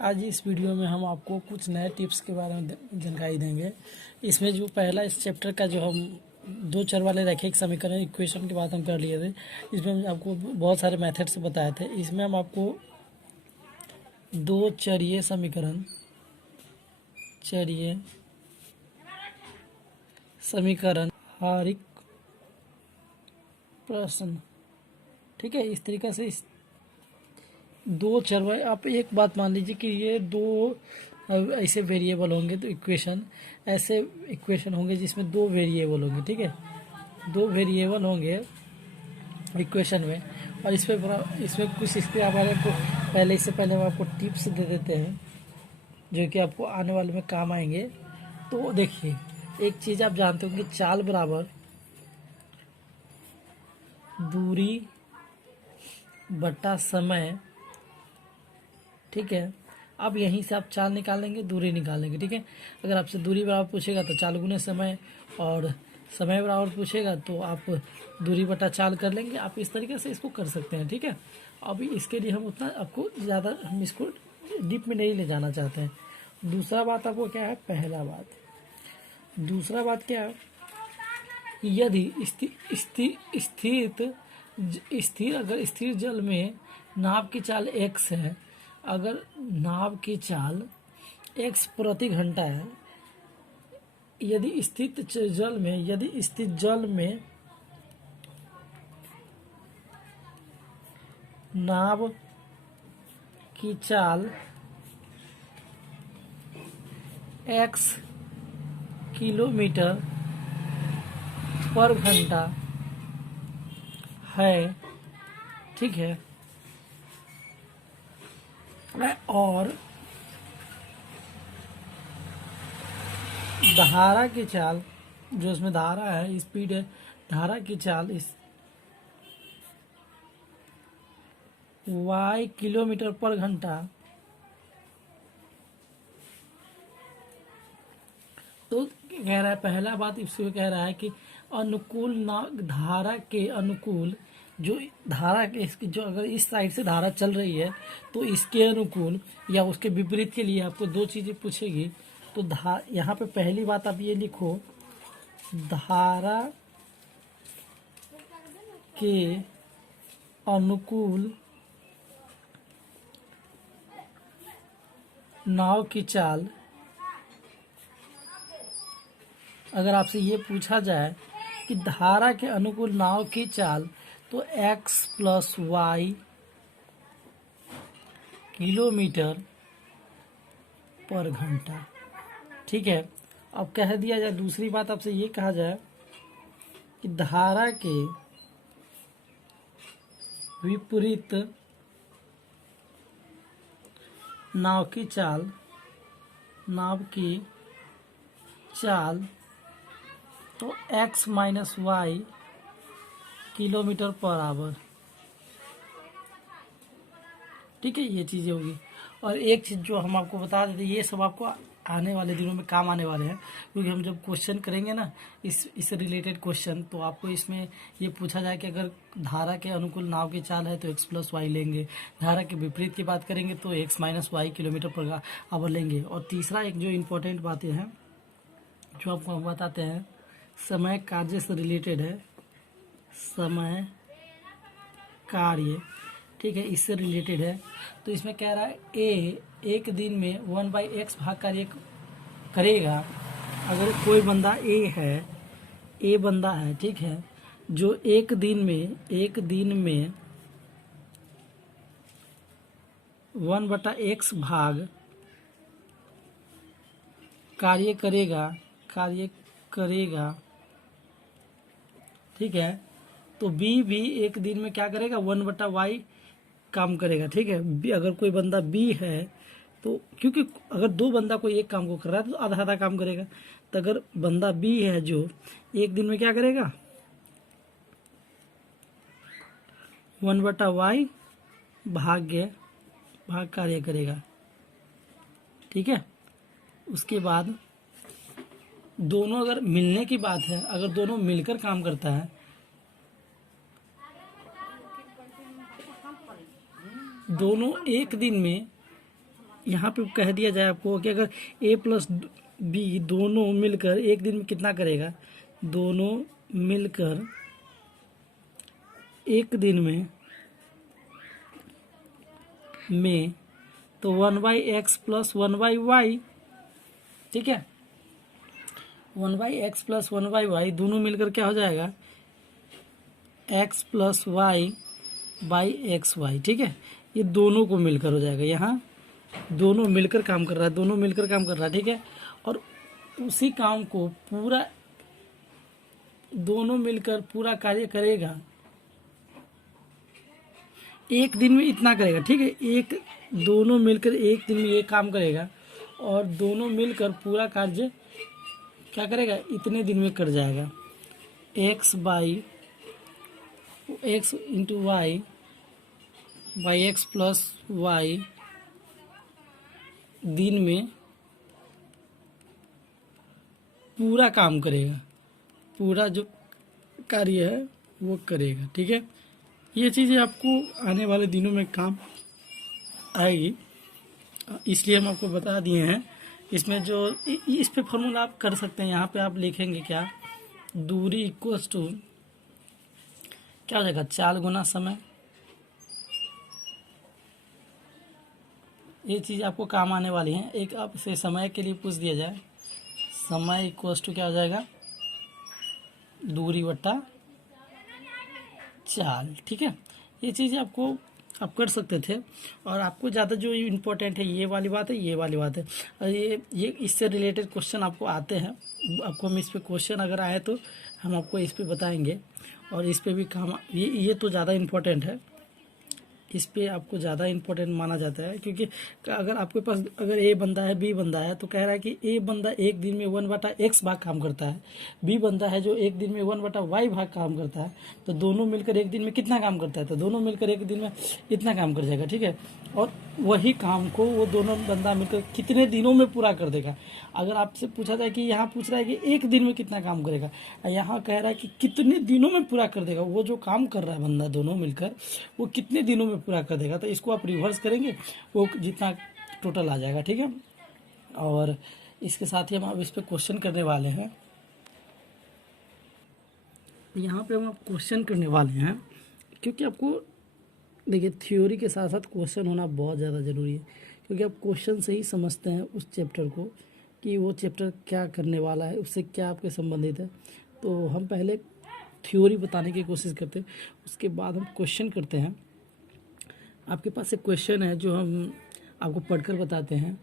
आज इस वीडियो में हम आपको कुछ नए टिप्स के बारे में जानकारी देंगे। इसमें जो पहला इस चैप्टर का जो हम दो चर वाले रखे एक समीकरण इक्वेशन की बात हम कर लिए थे। इसमें हम आपको बहुत सारे मेथड्स बताए थे। इसमें हम आपको दो चरीय समीकरण हारिक प्रश्न, ठीक है, इस तरीक़ा से इस दो चर, आप एक बात मान लीजिए कि ये दो ऐसे वेरिएबल होंगे तो ऐसे इक्वेशन होंगे जिसमें दो वेरिएबल होंगे, ठीक है, दो वेरिएबल होंगे इक्वेशन में। और इसमें कुछ इसके हमारे को इससे पहले हम आपको टिप्स दे देते हैं जो कि आपको आने वाले में काम आएंगे। तो देखिए, एक चीज़ आप जानते हो कि चाल बराबर दूरी बटा समय, ठीक है। अब यहीं से आप चाल निकालेंगे, दूरी निकालेंगे, ठीक है। अगर आपसे दूरी बराबर पूछेगा तो चाल गुने समय, और समय बराबर पूछेगा तो आप दूरी बटा चाल कर लेंगे। आप इस तरीके से इसको कर सकते हैं, ठीक है। अभी इसके लिए हम उतना आपको ज़्यादा हम इसको डीप में नहीं ले जाना चाहते हैं। दूसरा बात आपको क्या है, दूसरा बात क्या है, यदि अगर स्थिर जल में नाव की चाल x है, अगर नाव की चाल x प्रति घंटा है, यदि स्थित जल में नाव की चाल x किलोमीटर पर घंटा है, ठीक है, और धारा की चाल, जो इसमें धारा है, स्पीड है, धारा की चाल इस y किलोमीटर पर घंटा, तो कह रहा है, पहला बात इसमें कह रहा है कि अनुकूल धारा के अनुकूल, जो धारा के इसकी जो अगर इस साइड से धारा चल रही है तो इसके अनुकूल या उसके विपरीत के लिए आपको दो चीज़ें पूछेगी। तो यहाँ पे पहली बात आप ये लिखो, धारा के अनुकूल नाव की चाल। अगर आपसे ये पूछा जाए कि धारा के अनुकूल नाव की चाल, तो x प्लस वाई किलोमीटर पर घंटा, ठीक है। अब कह दिया जाए, दूसरी बात आपसे ये कहा जाए कि धारा के विपरीत नाव की चाल तो x minus y kilometre per hour, ठीक है, ये चीज़ें होगी। और एक चीज़ जो हम आपको बता देते, ये सब आपको आने वाले दिनों में काम आने वाले हैं, क्योंकि हम जब क्वेश्चन करेंगे ना इससे रिलेटेड क्वेश्चन, तो आपको इसमें ये पूछा जाए कि अगर धारा के अनुकूल नाव की चाल है तो x प्लस वाई लेंगे, धारा के विपरीत की बात करेंगे तो x minus y kilometre per hour लेंगे। और तीसरा एक जो इम्पोर्टेंट बातें हैं जो आपको हम बताते हैं, समय कार्य से रिलेटेड है, समय कार्य, ठीक है, इससे रिलेटेड है। तो इसमें कह रहा है एक दिन में 1/x भाग कार्य करेगा। अगर कोई बंदा ए बंदा है, ठीक है, जो एक दिन में 1/x भाग कार्य करेगा, ठीक है, तो बी भी एक दिन में क्या करेगा, 1/y काम करेगा, ठीक है। अगर कोई बंदा बी है तो, क्योंकि अगर दो बंदा कोई एक काम को कर रहा है तो आधा आधा काम करेगा, तो अगर बंदा बी है जो एक दिन में क्या करेगा, 1/y भाग कार्य करेगा, ठीक है। उसके बाद दोनों, अगर मिलने की बात है, अगर दोनों मिलकर काम करता है, दोनों एक दिन में यहाँ पे कह दिया जाए आपको कि अगर ए प्लस बी दोनों मिलकर एक दिन में कितना करेगा, दोनों मिलकर एक दिन में तो 1/x प्लस 1/y, ठीक है, 1/x प्लस 1/y दोनों मिलकर क्या हो जाएगा, x plus y by x y, ठीक है, ये दोनों को मिलकर हो जाएगा। यहाँ दोनों मिलकर काम कर रहा है, दोनों मिलकर काम कर रहा है, ठीक है। और उसी काम को पूरा दोनों मिलकर पूरा कार्य करेगा, एक दिन में इतना करेगा, ठीक है, एक दोनों मिलकर एक दिन में ये काम करेगा और दोनों मिलकर पूरा कार्य क्या करेगा, इतने दिन में कर जाएगा। x into y by x plus y दिन में पूरा काम करेगा, पूरा जो कार्य है वो करेगा, ठीक है। ये चीज़ें आपको आने वाले दिनों में काम आएगी, इसलिए हम आपको बता दिए हैं। इसमें जो इस पे फॉर्मूला आप कर सकते हैं, यहाँ पे आप लिखेंगे क्या, दूरी इक्वल्स टू क्या हो जाएगा, 4 गुना समय। ये चीज़ आपको काम आने वाली है। एक आपसे समय के लिए पूछ दिया जाए, समय इक्वल्स टू क्या हो जाएगा, दूरी बट्टा 4, ठीक है। ये चीज़ें आपको आप कर सकते थे। और आपको ज़्यादा जो इम्पोर्टेंट है ये वाली बात है, ये वाली बात है, और ये इससे रिलेटेड क्वेश्चन आपको आते हैं। आपको हम इस पे क्वेश्चन अगर आए तो हम आपको इस पे बताएंगे, और इस पे भी काम ये तो ज़्यादा इम्पोर्टेंट है, इस पे आपको ज़्यादा इम्पोर्टेंट माना जाता है। क्योंकि अगर आपके पास अगर ए बंदा है, बी बंदा है, तो कह रहा है कि ए बंदा एक दिन में 1/x भाग काम करता है, बी बंदा है जो एक दिन में 1/y भाग काम करता है, तो दोनों मिलकर एक दिन में कितना काम करता है, तो दोनों मिलकर एक दिन में इतना काम कर जाएगा, ठीक है। और वही काम को वो दोनों बंदा मिलकर कितने दिनों में पूरा कर देगा। अगर आपसे पूछा जाए कि यहाँ पूछ रहा है कि एक दिन में कितना काम करेगा, यहाँ कह रहा है कि कितने दिनों में पूरा कर देगा, वो जो काम कर रहा है बंदा दोनों मिलकर वो कितने दिनों में पूरा कर देगा। तो इसको आप रिवर्स करेंगे, वो जितना टोटल आ जाएगा, ठीक है। और इसके साथ ही हम अब इस पर क्वेश्चन करने वाले हैं। यहाँ पे हम क्वेश्चन करने वाले हैं, क्योंकि आपको देखिए थ्योरी के साथ साथ क्वेश्चन होना बहुत ज़्यादा ज़रूरी है। क्योंकि आप क्वेश्चन से ही समझते हैं उस चैप्टर को कि वो चैप्टर क्या करने वाला है, उससे क्या आपके संबंधित है। तो हम पहले थ्योरी बताने की कोशिश करते हैं, उसके बाद हम क्वेश्चन करते हैं। आपके पास एक क्वेश्चन है जो हम आपको पढ़कर बताते हैं।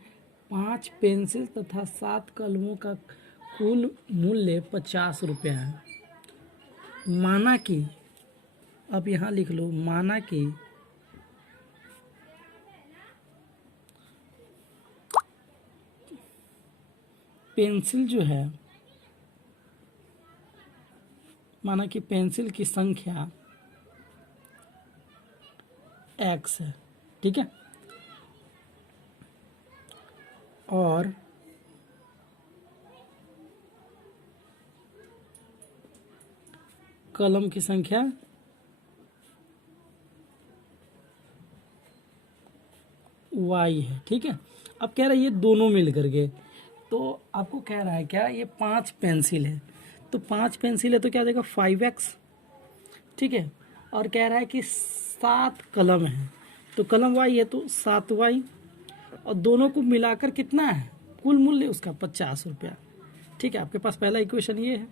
5 पेंसिल तथा 7 कलमों का कुल मूल्य 50 रुपया है। माना कि, अब यहाँ लिख लो, माना कि पेंसिल जो है, माना कि पेंसिल की संख्या x है, ठीक है, और कलम की संख्या y है, ठीक है। अब कह रहा है ये दोनों मिल करके, तो आपको कह रहा है क्या, ये 5 पेंसिल है, तो 5 पेंसिल है तो क्या देगा 5x, ठीक है। और कह रहा है कि 7 कलम है, तो कलम y है तो 7y, और दोनों को मिलाकर कितना है, कुल मूल्य उसका 50 रुपया, ठीक है। आपके पास पहला इक्वेशन ये है।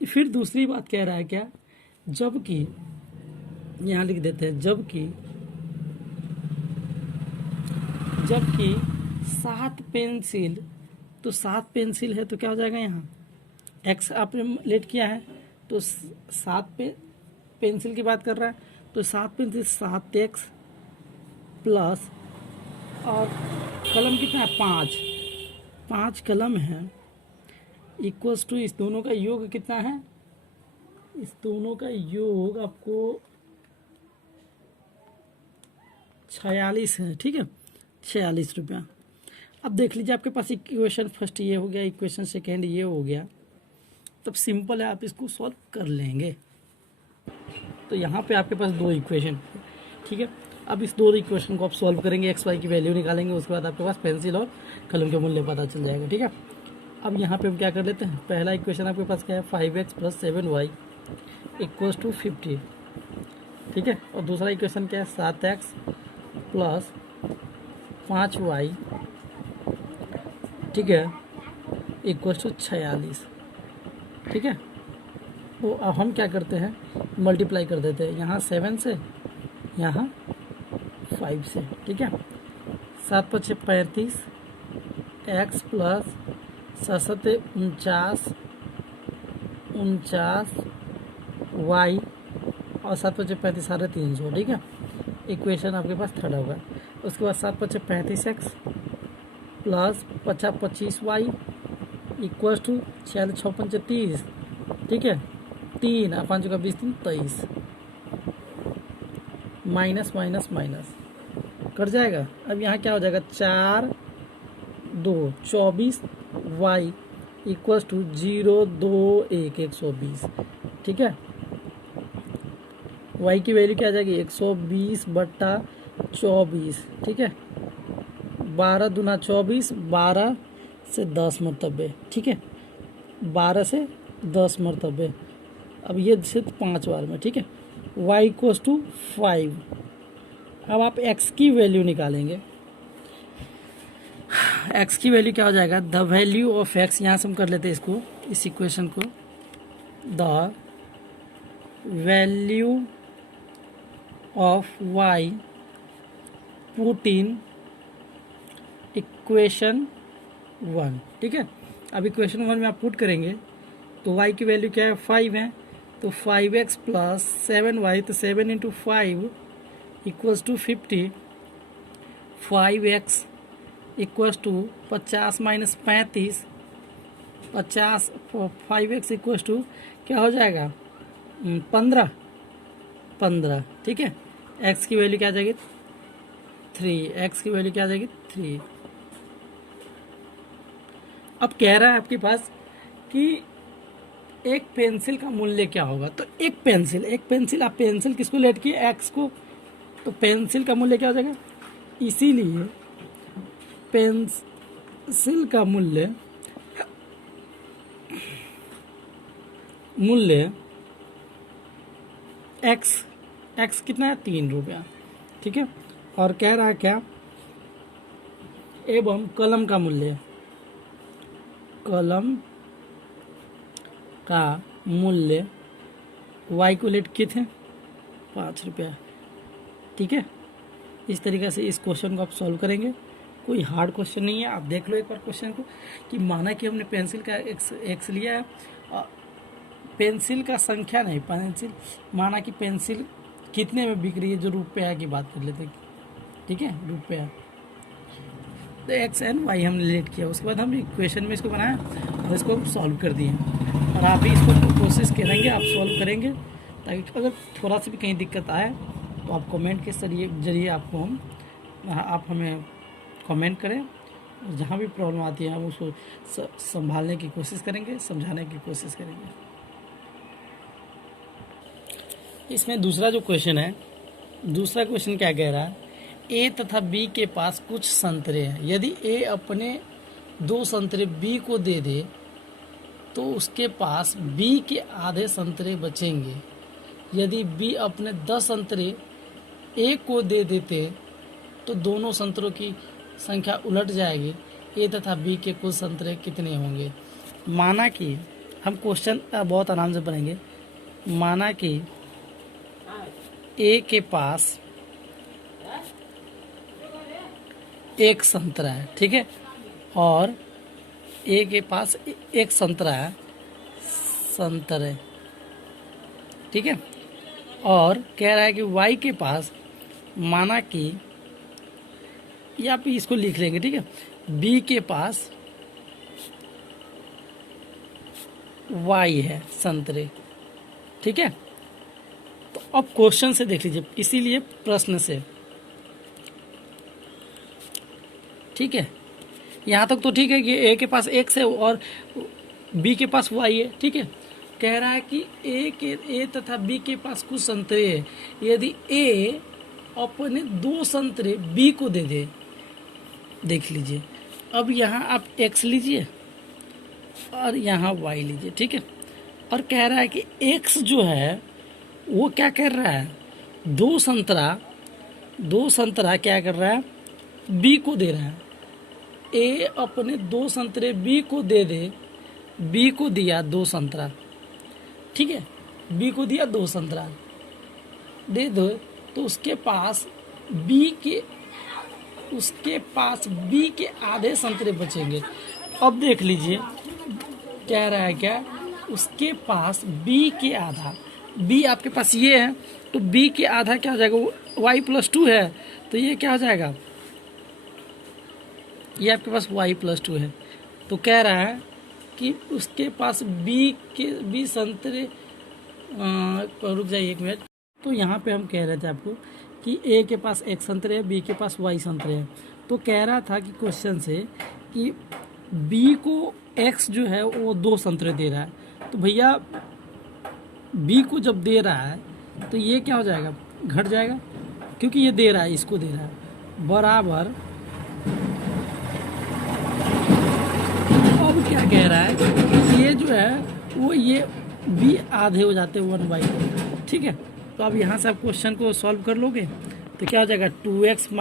फिर दूसरी बात कह रहा है क्या, जबकि यहाँ लिख देते हैं, जबकि 7 पेंसिल, तो 7 पेंसिल है तो क्या हो जाएगा, यहाँ x आपने लेट किया है तो 7 पेंसिल की बात कर रहा है, तो 7 पेंसिल 7x प्लस, और कलम कितना है 5 कलम है, इक्वल्स टू इस दोनों का योग कितना है, इस दोनों का योग आपको 46 है, ठीक है, 46 रुपया। अब देख लीजिए आपके पास इक्वेशन फर्स्ट ये हो गया, इक्वेशन सेकेंड ये हो गया, तब सिंपल है, आप इसको सॉल्व कर लेंगे। तो यहाँ पे आपके पास 2 इक्वेशन, ठीक है। अब इस दो इक्वेशन को आप सॉल्व करेंगे, एक्स वाई की वैल्यू निकालेंगे, उसके बाद आपके पास पेंसिल और कलम के मूल्य पता चल जाएगा। ठीक है, अब यहाँ पे हम क्या कर लेते हैं, पहला इक्वेशन आपके पास क्या है, 5x + 7y = 50। ठीक है, और दूसरा इक्वेशन क्या है, 7x + 5y, ठीक है, = 46। ठीक है, तो अब हम क्या करते हैं, मल्टीप्लाई कर देते हैं, यहाँ 7 से, यहाँ 5 से। ठीक है, 7 × 5 = 35, x + 7 × 7 = 49 y, और 7 × 5 = 35, 350। ठीक है, इक्वेशन आपके पास थर्ड होगा। उसके बाद 7 × 5 = 35x + 50 × 25y = 4 × 6 = 30। ठीक है, 3 और 5 × 20 = 23, माइनस माइनस माइनस कट जाएगा। अब यहाँ क्या हो जाएगा, 4 2 24 y = 0 2 1 120। ठीक है, y की वैल्यू क्या आ जाएगी, 120/24। ठीक है, 12 दूना 24, 12 से 10 मरतबे। ठीक है, 12 से 10 मरतबे। अब ये सिर्फ 5 बार में। ठीक है, y = 5। अब आप x की वैल्यू निकालेंगे, x की वैल्यू क्या हो जाएगा, द वैल्यू ऑफ x, यहाँ से हम कर लेते हैं इसको, इस इक्वेशन को, the value of y put in equation 1। ठीक है, अब इक्वेशन 1 में आप पुट करेंगे तो y की वैल्यू क्या है, 5 है, तो 5x + 7y, तो 7 × 5 = 50। 5x = 50 - 35, 50, 5x = क्या हो जाएगा, 15। ठीक है, x की वैल्यू क्या आ जाएगी, 3, x की वैल्यू क्या आ जाएगी, 3। अब कह रहा है आपके पास कि एक पेंसिल का मूल्य क्या होगा, तो एक पेंसिल आप पेंसिल किसको लेट किए, x को, तो पेंसिल का मूल्य क्या हो जाएगा, इसीलिए पेंसिल का मूल्य x कितना है, 3 रुपया। ठीक है, और कह रहा है क्या, एवं कलम का मूल्य y को लेट किए थे 5 रुपया। ठीक है, इस तरीके से इस क्वेश्चन को आप सॉल्व करेंगे। कोई हार्ड क्वेश्चन नहीं है, आप देख लो एक बार क्वेश्चन को, कि माना कि हमने पेंसिल का एक्स लिया है, पेंसिल का संख्या नहीं, पेंसिल माना कि पेंसिल कितने में बिक रही है, जो रुपया की बात कर लेते हैं। ठीक है, रुपया, तो x एंड y हमने लेट किया, उसके बाद हम इक्वेशन में इसको बनाया और इसको सॉल्व कर दिए। और आप भी इसको कोशिश करेंगे, आप सॉल्व करेंगे, ताकि अगर थोड़ा सा भी कहीं दिक्कत आए तो आप कमेंट के जरिए आपको आप हमें कमेंट करें, और जहाँ भी प्रॉब्लम आती है हम उसको संभालने की कोशिश करेंगे, समझाने की कोशिश करेंगे। इसमें दूसरा जो क्वेश्चन है, दूसरा क्वेश्चन क्या कह रहा है, ए तथा बी के पास कुछ संतरे हैं, यदि ए अपने 2 संतरे बी को दे दे तो उसके पास बी के आधे संतरे बचेंगे। यदि बी अपने 10 संतरे ए को दे देते तो दोनों संतरों की संख्या उलट जाएगी, ए तथा बी के कुल संतरे कितने होंगे। माना कि हम क्वेश्चन बहुत आराम से पढ़ेंगे। माना कि ए के पास एक संतरा है, ठीक है, और ए के पास एक संतरा है, संतरे, ठीक है, और कह रहा है कि वाई के पास, माना कि या भी इसको लिख लेंगे, ठीक है, बी के पास वाई है संतरे, ठीक है। तो अब क्वेश्चन से देख लीजिए, इसीलिए प्रश्न से, ठीक है, यहाँ तक तो ठीक है कि ए के पास x है और बी के पास y है, ठीक है। कह रहा है कि ए तथा बी के पास कुछ संतरे है। यदि ए अपने 2 संतरे बी को दे दे। देख लीजिए, अब यहाँ आप x लीजिए और यहाँ y लीजिए, ठीक है। और कह रहा है कि x जो है वो क्या कर रहा है, 2 संतरा क्या कर रहा है, b को दे रहा है। a अपने 2 संतरे b को दे दे, b को दिया 2 संतरा, ठीक है, b को दिया 2 संतरा दे दो, तो उसके पास b के आधे संतरे बचेंगे। अब देख लीजिए कह रहा है क्या, उसके पास b के आधा, b आपके पास ये है तो b के आधा क्या हो जाएगा, y+2 है, तो ये क्या हो जाएगा, ये आपके पास y+2 है। तो कह रहा है कि उसके पास b संतरे, रुक जाइए एक मिनट। तो यहाँ पे हम कह रहे थे आपको कि a के पास x संतरे है, b के पास y संतरे है। तो कह रहा था कि क्वेश्चन से कि b को x जो है वो 2 संतरे दे रहा है, तो भैया b को जब दे रहा है तो ये क्या हो जाएगा, घट जाएगा, क्योंकि ये दे रहा है, इसको दे रहा है, बराबर। अब क्या कह रहा है कि ये जो है वो ये b आधे हो जाते हैं 1/4, ठीक है। तो अब यहाँ से आप क्वेश्चन को सॉल्व कर लोगे तो क्या हो जाएगा, 2x -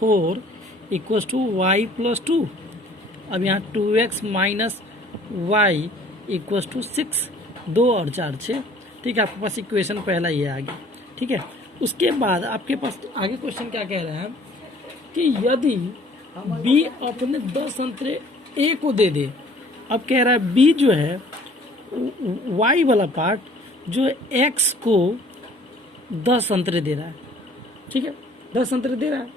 4 = y+2। अब यहाँ 2x - y = 6, 2 और 4 6, ठीक है। आपके पास इक्वेशन पहला ये आ गया, ठीक है। उसके बाद आपके पास आगे क्वेश्चन क्या कह रहा है कि यदि b अपने 10 संतरे a को दे दे। अब कह रहा है b जो है y वाला पार्ट जो x को 10 संतरे दे रहा है, ठीक है, 10 संतरे दे रहा है।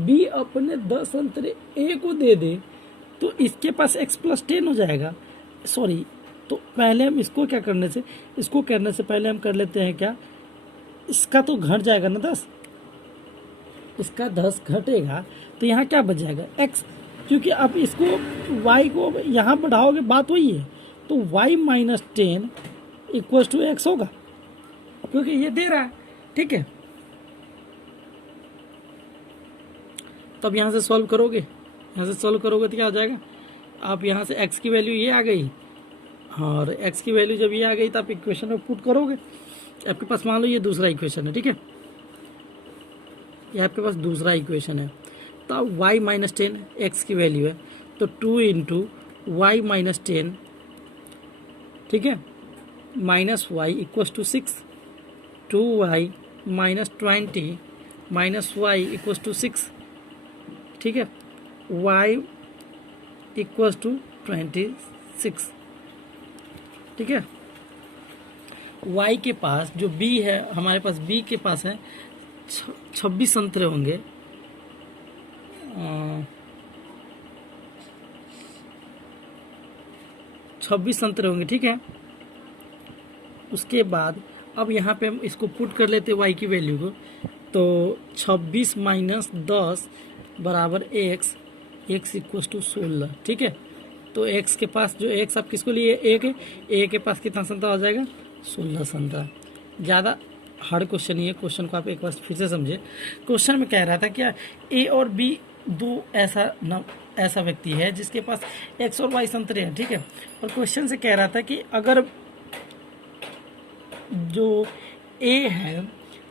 b अपने 10 संतरे a को दे दे तो इसके पास x+10 हो जाएगा। सॉरी, तो पहले हम इसको क्या करने से, इसको करने से पहले हम कर लेते हैं क्या, इसका तो घट जाएगा ना 10, इसका 10 घटेगा तो यहाँ क्या बच जाएगा, x, क्योंकि अब इसको y को यहाँ बढ़ाओगे, बात वही है, तो y - 10 = x होगा, क्योंकि ये दे रहा है, ठीक है। तो अब यहाँ से सॉल्व करोगे, तो क्या हो जाएगा, आप यहाँ से x की वैल्यू ये आ गई, और x की वैल्यू जब ये आ गई तो आप इक्वेशन में पुट करोगे। आपके पास मान लो ये दूसरा इक्वेशन है, ठीक है, ये आपके पास दूसरा इक्वेशन है। तो अब y - 10 x की वैल्यू है, तो 2 × y - 10, ठीक है, -y = 6, 2y - 20 -y = 6, ठीक है, y = 26, ठीक है। y के पास जो b है, हमारे पास b के पास है 26 संतरे होंगे, 26 संतरे होंगे, ठीक है। उसके बाद अब यहाँ पे हम इसको पुट कर लेते y की वैल्यू को, तो 26 - 10 = x, x = 16, ठीक है। तो x के पास जो x आप किसको लिए, a के पास कितना संतरा हो जाएगा, 16 संतरा। ज़्यादा हार्ड क्वेश्चन ही है, क्वेश्चन को आप एक बार फिर से समझिए। क्वेश्चन में कह रहा था क्या, a और b दो ऐसा व्यक्ति है जिसके पास x और y संतरे हैं, ठीक है। और क्वेश्चन से कह रहा था कि अगर जो a है,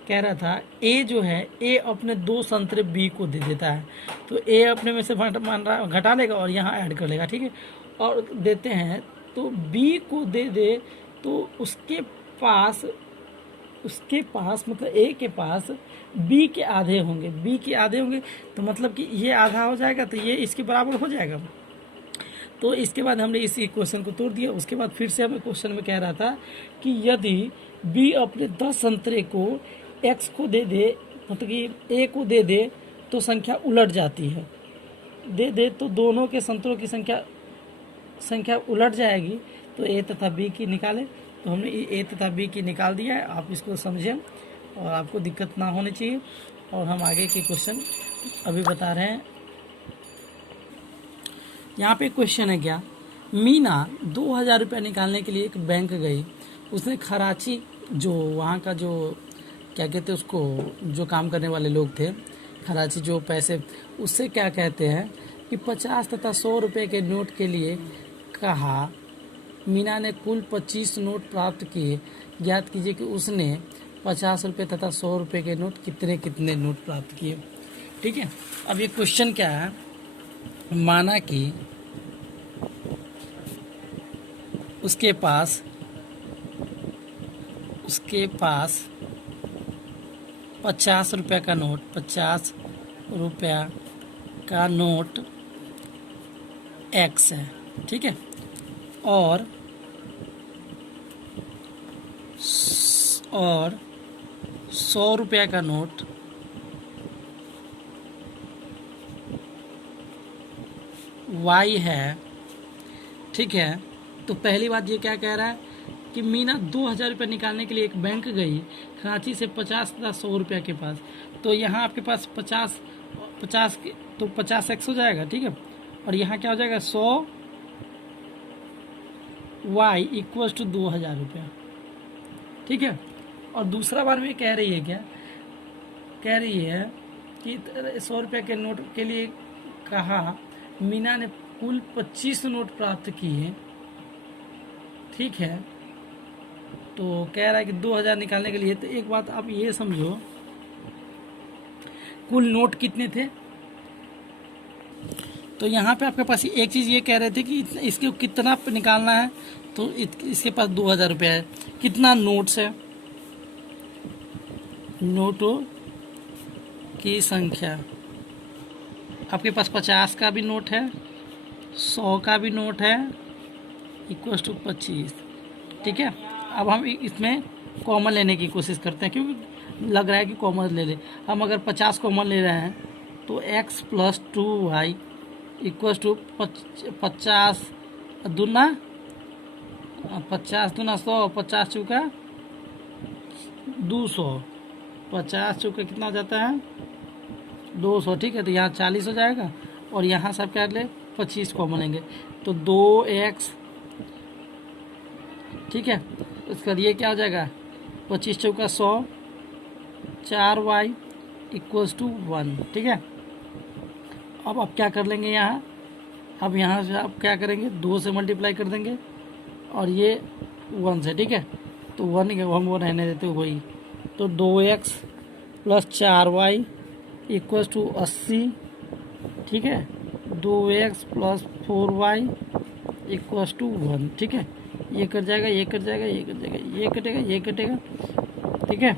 कह रहा था a जो है, a अपने 2 संतरे b को दे देता है, तो a अपने में से घटा लेगा और यहाँ ऐड कर लेगा, ठीक है, और देते हैं, तो b को दे दे तो उसके पास मतलब a के पास b के आधे होंगे, तो मतलब कि ये आधा हो जाएगा, तो ये इसके बराबर हो जाएगा। तो इसके बाद हमने इस क्वेश्चन को तोड़ दिया। उसके बाद फिर से हमें क्वेश्चन में कह रहा था कि यदि b अपने 10 संतरे को x को दे दे, मतलब कि a को दे दे, तो संख्या उलट जाती है, दे तो दोनों के संतरों की संख्या उलट जाएगी। तो a तथा b की निकालें, तो हमने a तथा b की निकाल दिया है। आप इसको समझें और आपको दिक्कत ना होनी चाहिए। और हम आगे के क्वेश्चन अभी बता रहे हैं। यहाँ पे क्वेश्चन है क्या मीना 2000 रुपया निकालने के लिए एक बैंक गई। उसने कराची, जो वहाँ का जो क्या कहते हैं उसको, जो काम करने वाले लोग थे कराची, जो पैसे उससे क्या कहते हैं कि 50 तथा 100 रुपये के नोट के लिए कहा। मीना ने कुल 25 नोट प्राप्त किए। ज्ञात कीजिए कि उसने 50 रुपये तथा 100 रुपये के नोट कितने कितने नोट प्राप्त किए। ठीक है, अब ये क्वेश्चन क्या है, माना कि उसके पास 50 रुपये का नोट, 50 रुपया का नोट एक्स है। ठीक है, और 100 रुपया का नोट वाई है। ठीक है, तो पहली बात ये क्या कह रहा है कि मीना 2000 रुपये निकालने के लिए एक बैंक गई कराची से 50 तथा 100 रुपया के पास। तो यहाँ आपके पास 50 तो 50 एक्स हो जाएगा। ठीक है, और यहाँ क्या हो जाएगा 100 वाई इक्वल्स टू 2000 रुपया। ठीक है, और दूसरा बार में कह रही है, क्या कह रही है कि 100 रुपये के नोट के लिए कहा। मीना ने कुल 25 नोट प्राप्त किए। ठीक है, तो कह रहा है कि 2000 निकालने के लिए। तो एक बात आप ये समझो, कुल नोट कितने थे। तो यहाँ पे आपके पास एक चीज़ ये कह रहे थे कि इसके कितना निकालना है। तो इसके पास 2000 रुपया है। कितना नोट्स है, नोटों की संख्या। आपके पास 50 का भी नोट है, 100 का भी नोट है, इक्वल्स टू 25। ठीक है, अब हम इसमें कॉमन लेने की कोशिश करते हैं, क्योंकि लग रहा है कि कॉमन ले ले। हम अगर 50 कॉमन ले रहे हैं तो x + 2y इक्वल्स टू 50 दूना 100, 50 चौका 200, 50 चौका कितना हो जाता है 200। ठीक है, तो यहाँ 40 हो जाएगा, और यहाँ सब क्या ले 25 कॉमन लेंगे तो 2x। ठीक है, इसका ये क्या हो जाएगा 25 चौका 100, 4y इक्वल्स टू 1। ठीक है, अब आप क्या कर लेंगे यहाँ, अब यहाँ से आप क्या करेंगे 2 से मल्टीप्लाई कर देंगे और ये 1 से। ठीक है, तो 1 हम वो रहने देते हो वही। तो 2x + 4y इक्वल्स टू 80। ठीक है, 2x + 4y इक्वल्स टू 1। ठीक है, ये कट जाएगा, ये कट जाएगा, ये कट जाएगा, ये कटेगा, ये कटेगा। ठीक है,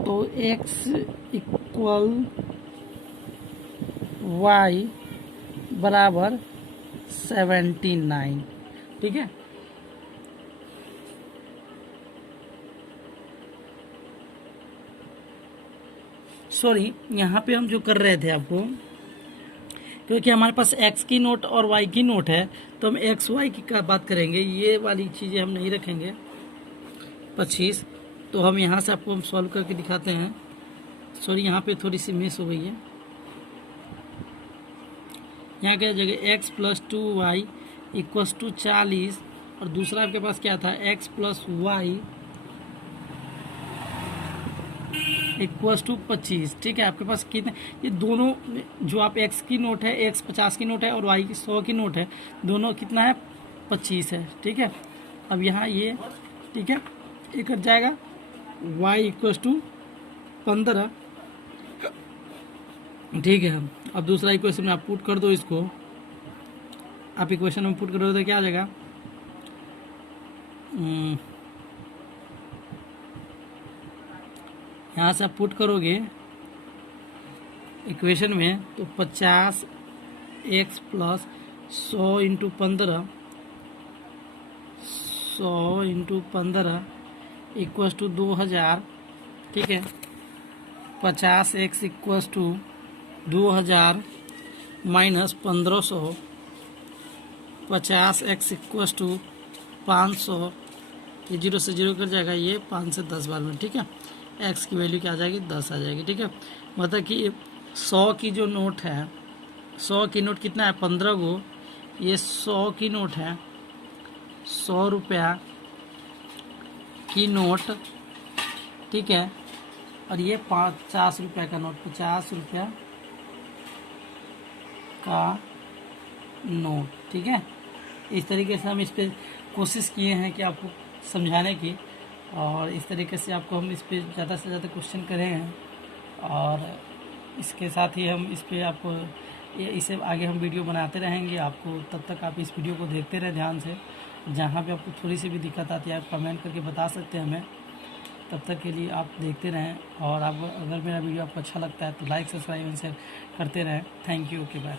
तो x इक्वल y बराबर 79। ठीक है, सॉरी, यहाँ पे हम जो कर रहे थे आपको, क्योंकि हमारे पास x की नोट और y की नोट है, तो हम x y की का बात करेंगे, ये वाली चीज़ें हम नहीं रखेंगे 25। तो हम यहाँ से आपको हम सॉल्व करके दिखाते हैं। सॉरी, यहाँ पे थोड़ी सी मिस हो गई है। यहाँ क्या जगह x + 2y इक्वल्स टू 40, और दूसरा आपके पास क्या था x + y इक्वल्स टू 25। ठीक है, आपके पास कितने, ये दोनों जो आप x की नोट है, x 50 की नोट है और y की 100 की नोट है, दोनों कितना है 25 है। ठीक है, अब यहाँ ये, ठीक है, ये कट जाएगा, y इक्वल्स टू 15। ठीक है, अब दूसरा इक्वेशन में आप पुट कर दो इसको, आप इक्वेशन में पुट करोगे तो क्या आ जाएगा, यहाँ से आप पुट करोगे इक्वेशन में तो 50x + 100 × 15, 100 × 15 इक्वल्स टू 2000। ठीक है, 50x equals to 2000 minus 1500, 50x equals to 500, ये 0 से 0 कर जाएगा, ये 5 से 10 बार में। ठीक है, x की वैल्यू क्या आ जाएगी 10 आ जाएगी। ठीक है, मतलब कि 100 की जो नोट है, 100 की नोट कितना है 15 गो, ये 100 की नोट है, 100 रुपया की नोट, ठीक है। और ये 50 रुपये का नोट, 50 रुपया का नोट, ठीक है। इस तरीके से हम इस पर कोशिश किए हैं कि आपको समझाने की, और इस तरीके से आपको हम इस पर ज़्यादा से ज़्यादा क्वेश्चन करे हैं। और इसके साथ ही हम इस पर आपको इसे आगे हम वीडियो बनाते रहेंगे आपको। तब तक आप इस वीडियो को देखते रहें ध्यान से। जहाँ पे आपको थोड़ी सी भी दिक्कत आती है आप कमेंट करके बता सकते हैं हमें। तब तक के लिए आप देखते रहें, और आप अगर मेरा वीडियो आपको अच्छा लगता है तो लाइक, सब्सक्राइब एंड शेयर करते रहें। Thank you, okay bye.